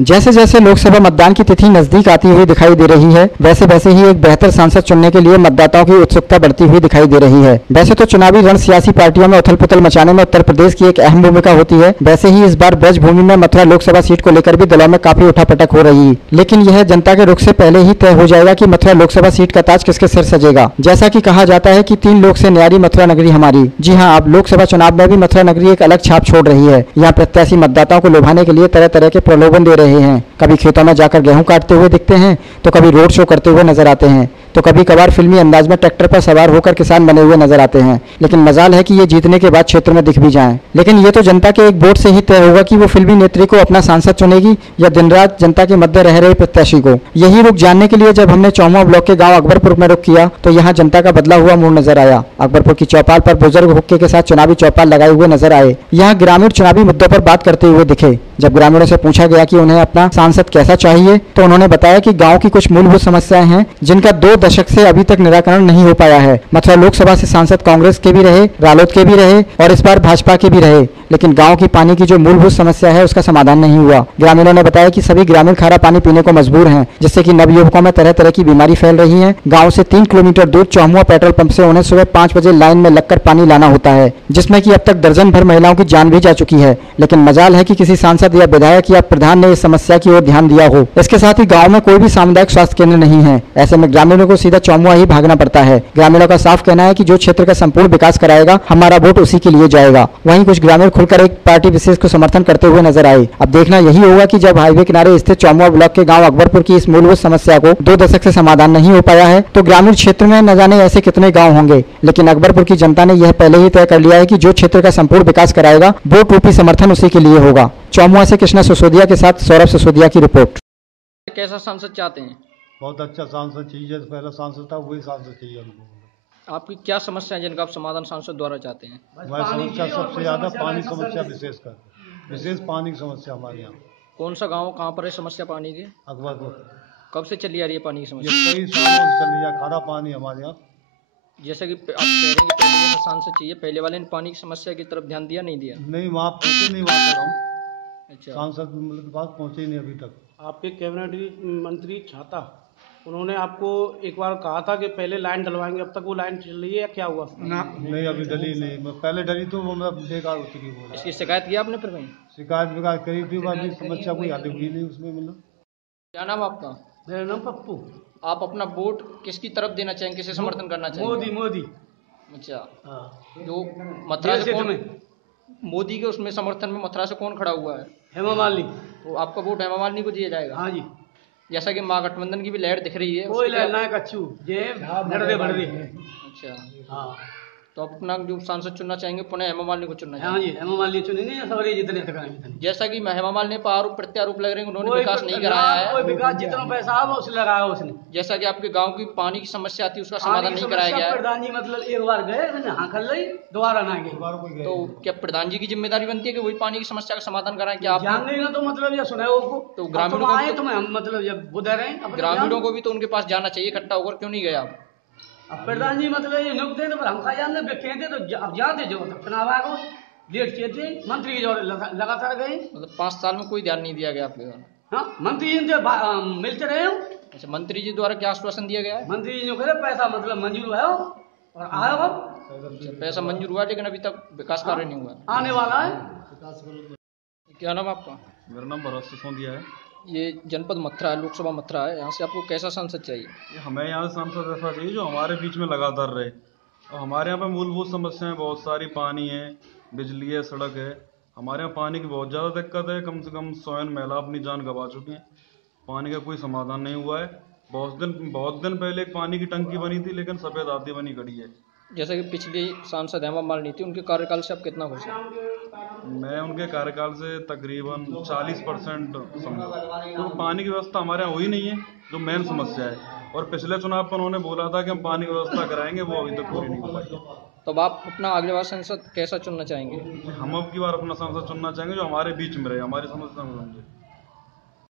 जैसे जैसे लोकसभा मतदान की तिथि नजदीक आती हुई दिखाई दे रही है, वैसे वैसे ही एक बेहतर सांसद चुनने के लिए मतदाताओं की उत्सुकता बढ़ती हुई दिखाई दे रही है। वैसे तो चुनावी रण सियासी पार्टियों में उथल पुथल मचाने में उत्तर प्रदेश की एक अहम भूमिका होती है, वैसे ही इस बार ब्रजभूमि में मथुरा लोकसभा सीट को लेकर भी दलों में काफी उठापटक हो रही है। लेकिन यह जनता के रुख से पहले ही तय हो जाएगा कि मथुरा लोकसभा सीट का ताज किसके सिर सजेगा। जैसा कि कहा जाता है कि 3 लोक से न्यारी मथुरा नगरी हमारी। जी हाँ, अब लोकसभा चुनाव में भी मथुरा नगरी एक अलग छाप छोड़ रही है। यहाँ प्रत्याशी मतदाताओं को लुभाने के लिए तरह तरह के प्रलोभन दे रहे हैं। कभी खेतों में जाकर गेहूं काटते हुए दिखते हैं, तो कभी रोड शो करते हुए नजर आते हैं, तो कभी कभार फिल्मी अंदाज में ट्रैक्टर पर सवार होकर किसान बने हुए नजर आते हैं। लेकिन मजाल है कि ये जीतने के बाद क्षेत्र में दिख भी जाएं। लेकिन ये तो जनता के एक वोट से ही तय होगा कि वो फिल्मी नेत्री को अपना सांसद चुनेगी या दिन रात जनता के मध्य रह रहे प्रत्याशी को। यही रुख जानने के लिए जब हमने चौमुआ ब्लॉक के गांव अकबरपुर में रुख किया, तो यहाँ जनता का बदला हुआ मूड नजर आया। अकबरपुर की चौपाल पर बुजुर्ग हुक्के के साथ चुनावी चौपाल लगाए हुए नजर आए। यहाँ ग्रामीण चुनावी मुद्दों पर बात करते हुए दिखे। जब ग्रामीणों से पूछा गया कि उन्हें अपना सांसद कैसा चाहिए, तो उन्होंने बताया कि गांव की कुछ मूलभूत समस्याएं हैं जिनका 2 दशक से अभी तक निराकरण नहीं हो पाया है। मथुरा लोकसभा से सांसद कांग्रेस के भी रहे, रालोद के भी रहे और इस बार भाजपा के भी रहे, लेकिन गांव की पानी की जो मूलभूत समस्या है उसका समाधान नहीं हुआ। ग्रामीणों ने बताया कि सभी ग्रामीण खारा पानी पीने को मजबूर हैं, जिससे कि नवयुवकों में तरह तरह की बीमारी फैल रही है। गांव से 3 किलोमीटर दूर चौमुआ पेट्रोल पंप से उन्हें सुबह 5 बजे लाइन में लगकर पानी लाना होता है, जिसमें कि अब तक दर्जन भर महिलाओं की जान भी जा चुकी है। लेकिन मजाल है कि किसी सांसद या विधायक या प्रधान ने इस समस्या की ओर ध्यान दिया हो। इसके साथ ही गाँव में कोई भी सामुदायिक स्वास्थ्य केंद्र नहीं है। ऐसे में ग्रामीणों को सीधा चौमुआ ही भागना पड़ता है। ग्रामीणों का साफ कहना है कि जो क्षेत्र का संपूर्ण विकास कराएगा, हमारा वोट उसी के लिए जाएगा। वहीं कुछ ग्रामीण खुलकर एक पार्टी विशेष को समर्थन करते हुए नजर आए। अब देखना यही होगा कि जब हाईवे किनारे स्थित चौमुआ ब्लॉक के गांव अकबरपुर की इस मूलभूत समस्या को 2 दशक से समाधान नहीं हो पाया है, तो ग्रामीण क्षेत्र में न जाने ऐसे कितने गाँव होंगे। लेकिन अकबरपुर की जनता ने यह पहले ही तय कर लिया है कि जो क्षेत्र का संपूर्ण विकास कराएगा, वोट रूपी समर्थन उसी के लिए होगा। चौमुआ से कृष्णा सिसोदिया के साथ सौरभ सिसोदिया की रिपोर्ट। कैसा सांसद चाहते हैं? बहुत अच्छा सांसद चाहिए। पहला सांसद था वही सांसद चाहिए हमको। आपकी क्या समस्या है जिनका आप समाधान सांसद द्वारा चाहते हैं? हमारी समस्या सबसे ज्यादा पानी समस्या, विशेष पानी की समस्या हमारे यहाँ। कौन सा गांव, कहाँ पर है समस्या पानी की? अकबरपुर। कब से चली आ रही है पानी की समस्या? ये कई सालों से चल रही है, खारा पानी हमारे यहाँ। जैसे कि आप कह रहे हैं कि पहले जैसा सांसद चाहिए, पहले वाले ने पानी की समस्या की तरफ ध्यान दिया नहीं दिया? नहीं, वहाँ पहुँचे नहीं, वहाँ पर हम अच्छा, सांसद के पास पहुँचे ही नहीं अभी तक। आपके कैबिनेट मंत्री छाता, उन्होंने आपको एक बार कहा था कि पहले लाइन डलवाएंगे, अब तक वो लाइन चल रही है या क्या हुआ? नहीं, अभी डली नहीं। पहले डली तो वो मतलब बेकार हो चुकी है। इसकी शिकायत किया आपने फिर कहीं? शिकायत करी थी, बाकी समस्या कोई हल हुई नहीं उसमें। मतलब क्या नाम आपका? मेरा नाम पप्पू। आप अपना वोट किसकी तरफ देना चाहेंगे, किसे समर्थन करना चाहेंगे? मोदी। अच्छा, हाँ। जो मथुरा से कौन, मोदी के उसमें समर्थन में मथुरा से कौन खड़ा हुआ है? हेमा मालिनी। तो आपका वोट हेमा मालिनी को दिया जाएगा? हाँ जी। जैसा कि महागठबंधन की भी लहर दिख रही है। कोई लहर ना है, कच्छू जे बढ़। अच्छा, हाँ। तो आप अपना जो सांसद चुनना चाहेंगे पुनः हेमा मालिनी को चुनना हाँ चाहेंगे? जी, हेमा मालिनी चुनेंगे या सवारी जितने तक आएंगे। जैसा कि हेमा मालिनी पर आरोप प्रत्यारोप लग रहे हैं, उन्होंने विकास नहीं कराया है। कोई विकास जितना पैसा आया उसने लगाया उसने। जैसा कि आपके गांव की पानी की समस्या आती है, उसका समाधान नहीं कराया गया है। प्रधान जी मतलब एक बार गए, मैंने हाँ कर ली, दोबारा ना गए। तो क्या प्रधान जी की जिम्मेदारी बनती है कि वही पानी की समस्या का समाधान कराएं? क्या आप जान नहीं ना, तो मतलब ये सुना उसको तो ग्रामीणों आए, तुम्हें हम मतलब ये बुधा रहे हैं। ग्रामीणों को भी तो उनके पास जाना चाहिए, इकट्ठा होकर क्यों नहीं गए आप? अब प्रधान जी मतलब ये नुक थे, तो हम खा जाने बैठे थे, तो अब जाते जो चुनाव आएगा डेट किए थे, मंत्री जो लगातार गए। मतलब 5 साल में कोई ध्यान नहीं दिया गया आपके द्वारा? हाँ, मंत्री जी से मिलते रहे हो। अच्छा, मंत्री जी द्वारा क्या आश्वासन दिया गया है? मंत्री जी ने कहा पैसा मतलब मंजूर है और आया हो। पैसा मंजूर हुआ लेकिन अभी तक विकास कार्य नहीं हुआ, आने वाला है। क्या नाम आपका? मेरा नाम भरत सिसोदिया है। ये जनपद मथुरा है, लोकसभा मथुरा है, यहाँ से आपको कैसा सांसद चाहिए? हमें यहाँ से सांसद ऐसा चाहिए जो हमारे बीच में लगातार रहे। और हमारे यहाँ पे मूलभूत समस्याएं बहुत सारी, पानी है, बिजली है, सड़क है। हमारे यहाँ पानी की बहुत ज़्यादा दिक्कत है। कम से कम 100 महिला अपनी जान गंवा चुकी हैं। पानी का कोई समाधान नहीं हुआ है। बहुत दिन पहले एक पानी की टंकी बनी थी, लेकिन सफ़ेद आती बनी खड़ी है। जैसे कि पिछली सांसद हेमा मालिनी थी, उनके कार्यकाल से आप कितना खुश हैं? मैं उनके कार्यकाल से तकरीबन 40% समझा, तो पानी की व्यवस्था हमारे यहाँ हुई नहीं है, जो मेन समस्या है। और पिछले चुनाव पर उन्होंने बोला था कि हम पानी की व्यवस्था कराएंगे, वो अभी तक पूरी नहीं हो पाई। तब आप अपना अगले बार सांसद कैसा चुनना चाहेंगे? हम अब की बार अपना सांसद चुनना चाहेंगे जो हमारे बीच में रहे, हमारी समस्या में समझे।